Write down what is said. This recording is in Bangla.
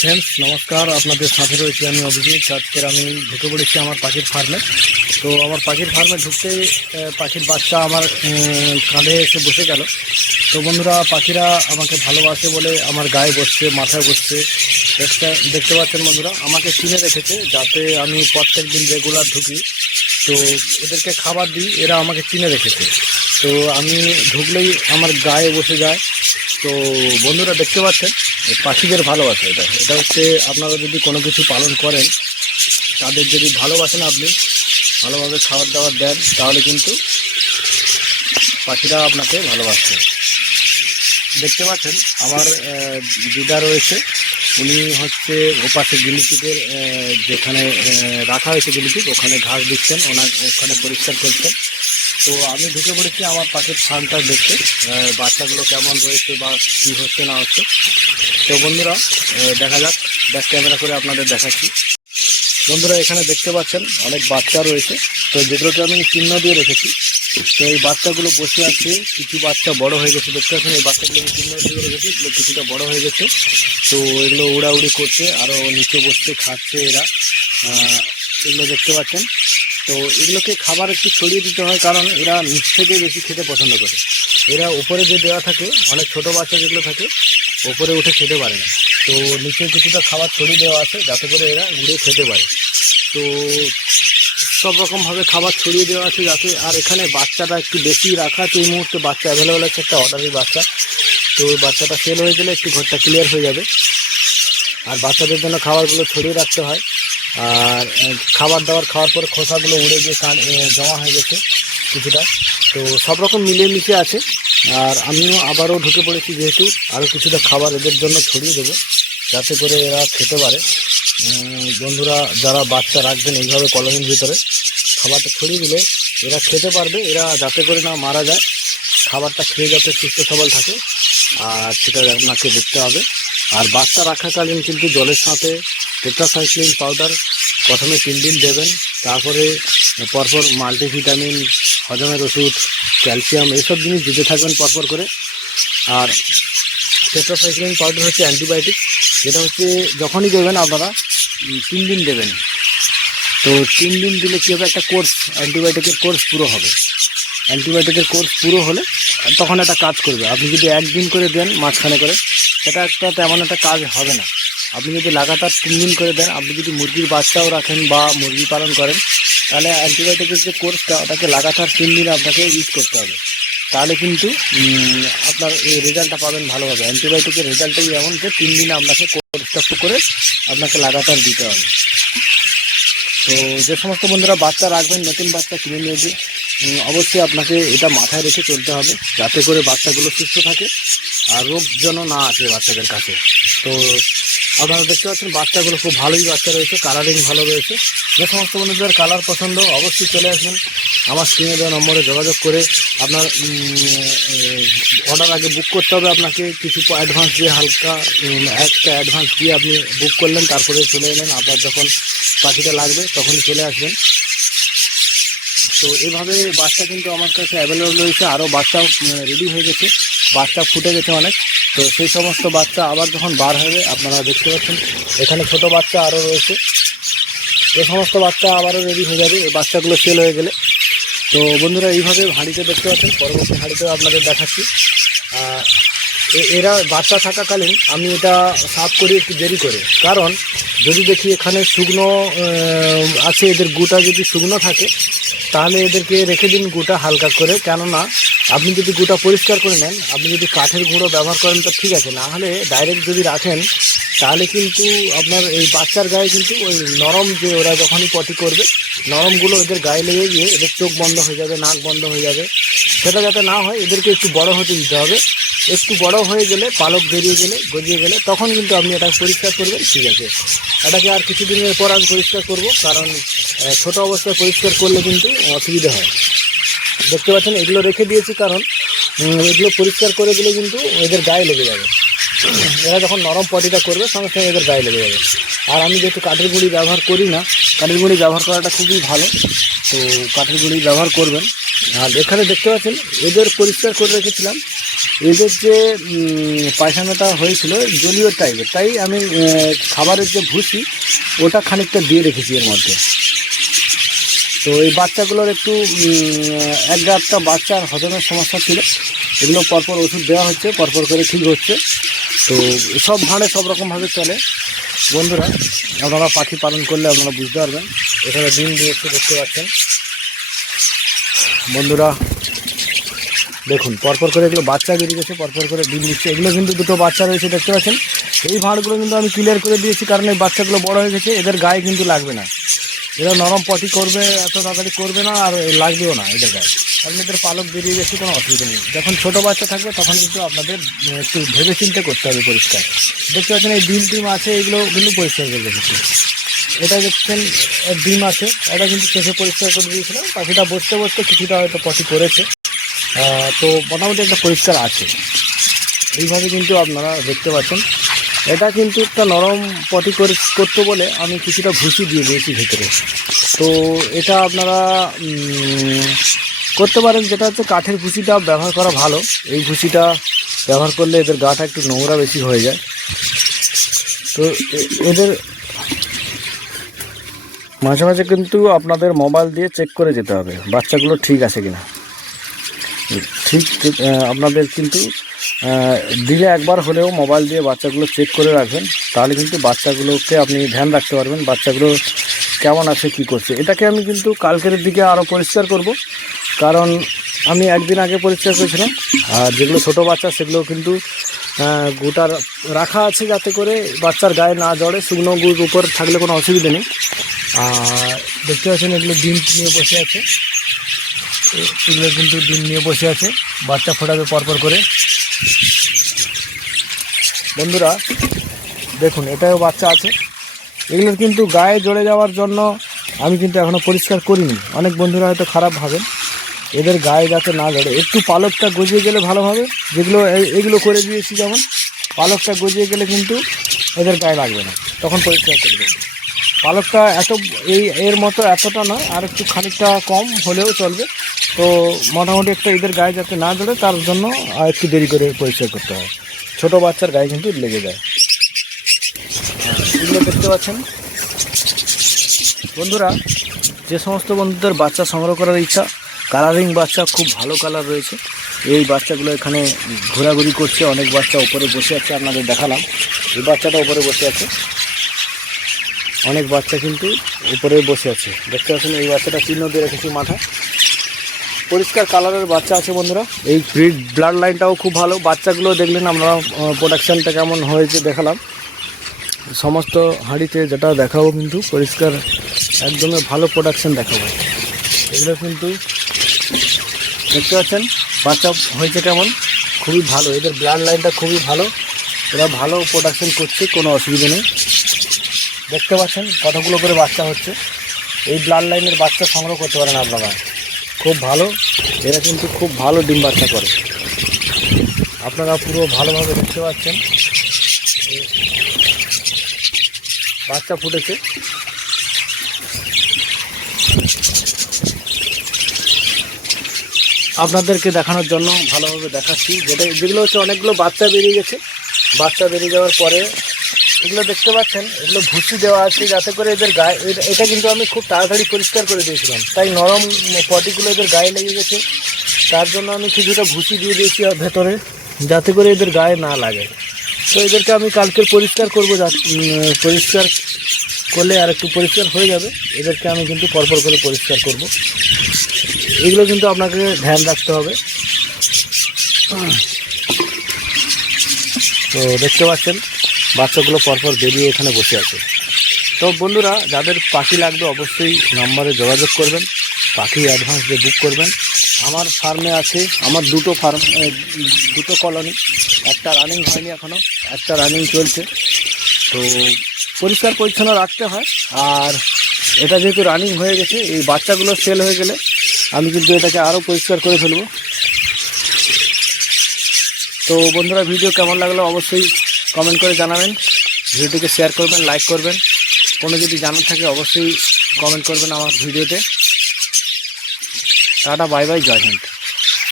फ्रेंड्स नमस्कार আপনাদের সাথে রয়েছি আমি অভিজিৎ। আজকে আমি ঢুকে পড়েছি আমার পাখির ফার্মে। তো আমার পাখির ফার্মে ঢুকতেই পাখির বাচ্চা আমার কাঁধে এসে বসে গেল। তো বন্ধুরা, পাখিরা আমাকে ভালোবাসে বলে আমার গায়ে বসছে, মাথায় বসছে। দেখতে পাচ্ছেন বন্ধুরা, আমাকে চিনে রেখেছে যাতে আমি প্রত্যেক দিন রেগুলার ঢুকি। তো এদেরকে খাবার দিই, এরা আমাকে চিনে রেখেছে। তো আমি ঢুকলেই আমার গায়ে বসে যায়। তো বন্ধুরা দেখতে পাচ্ছেন পাখিদের ভালোবাসা, এটা হচ্ছে আপনারা যদি কোনো কিছু পালন করেন, তাদের যদি ভালোবাসেন, আপনি ভালোভাবে খাবার দাবার দেন, তাহলে কিন্তু পাখিরা আপনাকে ভালোবাসবে। দেখতে পাচ্ছেন আমার দিদা রয়েছে, উনি হচ্ছে ওপাশে গিলিপিদের যেখানে রাখা হয়েছে গিলিপিদ, ওখানে ঘাস দিচ্ছেন, ওখানে পরিষ্কার করছেন। তো আমি ঢুকে পড়েছি আমার পাখির ফার্মটা দেখতে, বাচ্চাগুলো কেমন রয়েছে বা কী হচ্ছে না হচ্ছে। তো বন্ধুরা দেখা যাক, ব্যাক ক্যামেরা করে আপনাদের দেখাচ্ছি। বন্ধুরা এখানে দেখতে পাচ্ছেন অনেক বাচ্চা রয়েছে, তো যেগুলোকে আমি চিহ্ন দিয়ে রেখেছি। তো এই বাচ্চাগুলো বসে আছে, কিছু বাচ্চা বড় হয়ে গেছে। দেখতে পাচ্ছেন এই বাচ্চাগুলো আমি চিহ্ন দিয়ে রেখেছি, এগুলো কিছুটা বড় হয়ে গেছে। তো এগুলো উড়াউড়ি করছে, আরও নিচে বসতে খাচ্ছে এরা, এগুলো দেখতে পাচ্ছেন। তো এগুলোকে খাবার একটু ছড়িয়ে দিতে হয়, কারণ এরা নিচ থেকে বেশি খেতে পছন্দ করে। এরা উপরে যে দেওয়া থাকে, অনেক ছোটো বাচ্চা যেগুলো থাকে ওপরে উঠে খেতে পারে না। তো নিচে কিছুটা খাবার ছড়িয়ে দেওয়া আছে যাতে করে এরা উড়ে খেতে পারে। তো সব রকমভাবে খাবার ছড়িয়ে দেওয়া আছে যাতে। আর এখানে বাচ্চাটা একটু বেশি রাখা আছে, এই মুহূর্তে বাচ্চা অ্যাভেলেবেল আছে, একটা অর্ডারি বাচ্চা। তো ওই বাচ্চাটা সেল হয়ে গেলে একটু ঘরটা ক্লিয়ার হয়ে যাবে। আর বাচ্চাদের জন্য খাবারগুলো ছড়িয়ে রাখতে হয়। আর খাবার দাবার খাওয়ার পরে খোসাগুলো উড়ে গিয়ে জমা হয়ে গেছে কিছুটা। তো সব রকম মিলিয়ে মিশে আছে। আর আমিও আবারও ঢুকে পড়েছি, যেহেতু আরও কিছুটা খাবার এদের জন্য ছড়িয়ে দেবো যাতে করে এরা খেতে পারে। বন্ধুরা যারা বাচ্চা রাখবেন এইভাবে কলোনির ভিতরে খাবারটা ছড়িয়ে দিলে এরা খেতে পারবে, এরা যাতে করে না মারা যায়, খাবারটা খেয়ে যাতে সুস্থ সবল থাকে, আর সেটা আপনাকে দেখতে হবে। আর বাচ্চা রাখাকালীন কিন্তু জলের সাথে টেট্রাসাইক্লিন পাউডার প্রথমে 3 দিন দেবেন, তারপরে পরপর মাল্টিভিটামিন, হজমের ওষুধ, ক্যালসিয়াম এইসব জিনিস দিতে থাকবেন পরপর করে। আর টেট্রাসাইক্লিন পাউডার হচ্ছে অ্যান্টিবায়োটিক, যেটা হচ্ছে যখনই দেবেন আপনারা 3 দিন দেবেন। তো 3 দিন দিলে কী হবে, একটা কোর্স অ্যান্টিবায়োটিকের কোর্স পুরো হবে। অ্যান্টিবায়োটিকের কোর্স পুরো হলে তখন একটা কাজ করবে। আপনি যদি 1 দিন করে দেন মাঝখানে করে, এটা তেমন একটা কাজ হবে না। আপনি যদি লাগাতার 3 দিন করে দেন, আপনি যদি মুরগির বাচ্চাও রাখেন বা মুরগি পালন করেন, তাহলে অ্যান্টিবায়োটিকের যে কোর্সটা, ওটাকে লাগাতার 3 দিন আপনাকে ইউজ করতে হবে। তাহলে কিন্তু আপনার এই রেজাল্টটা পাবেন ভালোভাবে। অ্যান্টিবায়োটিকের রেজাল্টটাই এমন যে 3 দিনে আপনাকে কোর্সটা করে আপনাকে লাগাতার দিতে হবে। তো যে সমস্ত বন্ধুরা বাচ্চা রাখবেন, নতুন বাচ্চা কিনে নিয়ে যে অবশ্যই আপনাকে এটা মাথায় রেখে চলতে হবে যাতে করে বাচ্চাগুলো সুস্থ থাকে আর রোগ যেন না আসে বাচ্চাদের কাছে। তো আপনারা দেখতে পাচ্ছেন বাচ্চাগুলো খুব ভালোই বাচ্চা রয়েছে, কালারিং ভালো রয়েছে। যে সমস্ত বন্ধুদের কালার পছন্দ অবশ্যই চলে আসবেন আমার স্ক্রিনে দেওয়া নম্বরে যোগাযোগ করে। আপনার অর্ডার আগে বুক করতে হবে, আপনাকে কিছু অ্যাডভান্স দিয়ে, হালকা একটা অ্যাডভান্স দিয়ে আপনি বুক করলেন, তারপরে চলে এলেন। আপনার যখন পাখিটা লাগবে তখনই চলে আসবেন। তো এইভাবে বাচ্চা কিন্তু আমার কাছে অ্যাভেলেবল রয়েছে, আরও বাচ্চা রেডি হয়ে গেছে, বাচ্চা ফুটে গেছে অনেক। তো সেই সমস্ত বাচ্চা আবার যখন বার হবে, আপনারা দেখতে পাচ্ছেন এখানে ছোট বাচ্চা আরও রয়েছে, এই সমস্ত বাচ্চা আবারও রেডি হয়ে যাবে এই বাচ্চাগুলো সেল হয়ে গেলে। তো বন্ধুরা এইভাবে হাঁড়িতে দেখতে পাচ্ছেন, পরবর্তী হাঁড়িতেও আপনাদের দেখাচ্ছি। এরা বাচ্চা থাকাকালীন আমি এটা সাফ করি একটু দেরি করে, কারণ যদি দেখি এখানে শুকনো আছে, এদের গুটা যদি শুকনো থাকে তাহলে এদেরকে রেখে দিন গুটা হালকা করে। কেননা আপনি যদি গুটা পরিষ্কার করে নেন, আপনি যদি কাঠের গুঁড়ো ব্যবহার করেন তো ঠিক আছে, না হলে ডাইরেক্ট যদি রাখেন তাহলে কিন্তু আপনার এই বাচ্চার গায়ে কিন্তু ওই নরম, যে ওরা যখনই পটি করবে নরমগুলো এদের গায়ে লেগে গিয়ে এদের চোখ বন্ধ হয়ে যাবে, নাক বন্ধ হয়ে যাবে। সেটা যাতে না হয় এদেরকে একটু বড় হতে দিতে হবে। একটু বড় হয়ে গেলে, পালক বেরিয়ে গেলে, গজিয়ে গেলে, তখন কিন্তু আপনি এটা পরিষ্কার করবেন, ঠিক আছে। এটাকে আর কিছুদিনের পর আমি পরিষ্কার করব, কারণ ছোট অবস্থায় পরিষ্কার করলে কিন্তু অসুবিধা হয়। দেখতে পাচ্ছেন এগুলো রেখে দিয়েছি, কারণ এগুলো পরিষ্কার করে দিলে কিন্তু এদের গায়ে লেগে যাবে। এরা যখন নরম পটিটা করবে সঙ্গে সঙ্গে এদের গায়ে লেগে যাবে। আর আমি যেহেতু কাঠের গুঁড়ি ব্যবহার করি না, কাঠের গুঁড়ি ব্যবহার করাটা খুবই ভালো, তো কাঠের গুঁড়ি ব্যবহার করবেন। আর এখানে দেখতে পাচ্ছেন এদের পরিষ্কার করে রেখেছিলাম, এদের যে পায়খানাটা হয়েছিল জলীয় টাইপের, তাই আমি খাবারের যে ভুসি ওটা খানিকটা দিয়ে রেখেছি এর মধ্যে। তো এই বাচ্চাগুলোর একটু এক একটা বাচ্চার হজমের সমস্যা ছিল, এগুলো পরপর ওষুধ দেওয়া হচ্ছে, পরপর করে ঠিক হচ্ছে। তো সব ভাঁড়ে সব রকমভাবে চলে। বন্ধুরা, আপনারা পাখি পালন করলে আপনারা বুঝতে পারবেন। এখানে ডিম দিয়েছে দেখতে পাচ্ছেন বন্ধুরা, দেখুন পরপর করে এগুলো বাচ্চা বেরিয়ে গেছে, পরপর করে ডিম দিচ্ছে। এগুলো কিন্তু দুটো বাচ্চা রয়েছে দেখতে পাচ্ছেন। এই ভাঁড়গুলো কিন্তু আমি ক্লিয়ার করে দিয়েছি, কারণ এই বাচ্চাগুলো বড় হয়ে গেছে, এদের গায়ে কিন্তু লাগবে না। এরা নরম পটি করবে, এত তাড়াতাড়ি করবে না, আর লাগবেও না এদের গায়ে, কারণ এদের পালক বেরিয়ে গেছে, কোনো অসুবিধা নেই। যখন ছোটো বাচ্চা থাকবে তখন কিন্তু আপনাদের একটু ভেবে চিন্তে করতে হবে পরিষ্কার। দেখতে পাচ্ছেন এই ডিম টিম আছে, এগুলো কিন্তু পরিষ্কার করে রেখেছি। এটা দেখছেন ডিম আছে, এটা কিন্তু চোখে পরিষ্কার করে দিয়েছিলাম। পাখিটা বসতে বসতে কিছুটা হয়তো পটি করেছে, তো মোটামুটি একটা পরিষ্কার আছে। এইভাবে কিন্তু আপনারা দেখতে পাচ্ছেন। এটা কিন্তু একটা নরম পটি করতে বলে আমি কিছুটা ভুসি দিয়ে দিয়েছি ভেতরে। তো এটা আপনারা করতে পারেন, যেটা হচ্ছে কাঠের ভুসিটা ব্যবহার করা ভালো। এই ভুসিটা ব্যবহার করলে এদের গাটা একটু নোংরা বেশি হয়ে যায়। তো এদের মাঝে মাঝে কিন্তু আপনাদের মোবাইল দিয়ে চেক করে যেতে হবে বাচ্চাগুলো ঠিক আছে কিনা। ঠিক আপনাদের কিন্তু দিলে একবার হলেও মোবাইল দিয়ে বাচ্চাগুলো চেক করে রাখবেন, তাহলে কিন্তু বাচ্চাগুলোকে আপনি ধ্যান রাখতে পারবেন বাচ্চাগুলো কেমন আছে কি করছে। এটাকে আমি কিন্তু কালকের দিকে আরও পরিষ্কার করব, কারণ আমি একদিন আগে পরিষ্কার করেছিলাম। আর যেগুলো ছোটো বাচ্চা সেগুলো কিন্তু গোটা রাখা আছে, যাতে করে বাচ্চার গায়ে না জড়ে, শুকনো গুড় উপর থাকলে কোনো অসুবিধা নেই। আর দেখতে পাচ্ছেন এগুলো ডিম নিয়ে বসে আছে, এগুলো কিন্তু ডিম নিয়ে বসে আছে, বাচ্চা ফোটাবে পরপর করে। বন্ধুরা দেখুন, এটাও বাচ্চা আছে। এগুলোর কিন্তু গায়ে জড়ে যাওয়ার জন্য আমি কিন্তু এখনও পরিষ্কার করিনি। অনেক বন্ধুরা হয়তো খারাপ ভাবেন, এদের গায়ে যাতে না জড়ে, একটু পালকটা গজিয়ে গেলে ভালো হবে। যেগুলো এগুলো করে দিয়েছি, যেমন পালকটা গজিয়ে গেলে কিন্তু এদের গায়ে লাগবে না, তখন পরিষ্কার করে দেবে। পালকটা এর মতো এতটা নয়, আর একটু খানিকটা কম হলেও চলবে। তো মোটামুটি একটা এদের গায়ে যাতে না জড়ে, তার জন্য একটু দেরি করে পরিষ্কার করতে হয়। ছোটো বাচ্চার গায়ে কিন্তু লেগে যায়। এগুলো দেখতে পাচ্ছেন বন্ধুরা, যে সমস্ত বন্ধুদের বাচ্চা সংগ্রহ করার ইচ্ছা, কালারিং বাচ্চা খুব ভালো কালার রয়েছে, এই বাচ্চাগুলো এখানে ঘোরাঘুরি করছে। অনেক বাচ্চা উপরে বসে আছে, আপনাদের দেখালাম। এই বাচ্চাটা উপরে বসে আছে, অনেক বাচ্চা কিন্তু উপরে বসে আছে দেখতে পাচ্ছেন। এই বাচ্চাটা চিহ্ন দিয়ে রেখেছি মাথা, পরিষ্কার কালারের বাচ্চা আছে বন্ধুরা। এই ব্লাড লাইনটাও খুব ভালো। বাচ্চাগুলো দেখলেন আমরা, প্রোডাকশানটা কেমন হয়েছে দেখালাম। সমস্ত হাঁড়িতে যেটা দেখাবো কিন্তু পরিষ্কার একদমই ভালো প্রোডাকশান দেখাবো। এগুলো কিন্তু দেখতে পাচ্ছেন বাচ্চা হয়েছে কেমন, খুবই ভালো। এদের ব্লাড লাইনটা খুবই ভালো, এরা ভালো প্রোডাকশান করছে, কোনো অসুবিধা নেই। দেখতে পাচ্ছেন কতগুলো করে বাচ্চা হচ্ছে। এই ব্লাড লাইনের বাচ্চা সংগ্রহ করতে পারেন আপনারা, খুব ভালো। এরা কিন্তু খুব ভালো ডিম বাচ্চা করে, আপনারা পুরো ভালোভাবে দেখতে পাচ্ছেন। বাচ্চা ফুটেছে, আপনাদেরকে দেখানোর জন্য ভালোভাবে দেখাচ্ছি। যেগুলো হচ্ছে অনেকগুলো বাচ্চা বেরিয়ে গেছে। বাচ্চা বেরিয়ে যাওয়ার পরে এগুলো দেখতে পাচ্ছেন, এগুলো ভুসি দেওয়া আছে যাতে করে এদের গায়ে, এটা কিন্তু আমি খুব তাড়াতাড়ি পরিষ্কার করে দিয়েছিলাম, তাই নরম পটিগুলো এদের গায়ে লেগে গেছে। তার জন্য আমি কিছুটা ভুসি দিয়ে দিয়েছি ভেতরে, যাতে করে এদের গায়ে না লাগে। তো এদেরকে আমি কালকে পরিষ্কার করবো, পরিষ্কার করলে আর একটু পরিষ্কার হয়ে যাবে। এদেরকে আমি কিন্তু পরপর করে পরিষ্কার করব। এগুলো কিন্তু আপনাকে ধ্যান রাখতে হবে। তো দেখতে পাচ্ছেন বাচ্চাগুলো পরপর বেরিয়ে এখানে বসে আছে। তো বন্ধুরা, যাদের পাখি লাগবে অবশ্যই নম্বরে যোগাযোগ করবেন, পাখি অ্যাডভান্স দিয়ে বুক করবেন। আমার ফার্মে আছে, আমার দুটো কলোনি, একটা রানিং হয়নি এখনও, একটা রানিং চলছে। তো পরিষ্কার পরিচ্ছন্ন রাখতে হয়। আর এটা যেহেতু রানিং হয়ে গেছে, এই বাচ্চাগুলো সেল হয়ে গেলে আমি কিন্তু এটাকে আরও পরিষ্কার করে ফেলবো। তো বন্ধুরা, ভিডিও কেমন লাগলো অবশ্যই কমেন্ট করে জানাবেন, ভিডিওটিকে শেয়ার করবেন, লাইক করবেন। কোনো যদি জানার থাকে অবশ্যই কমেন্ট করবেন আমার ভিডিওতে। টাটা, বাই বাই, জয় হিন্দ।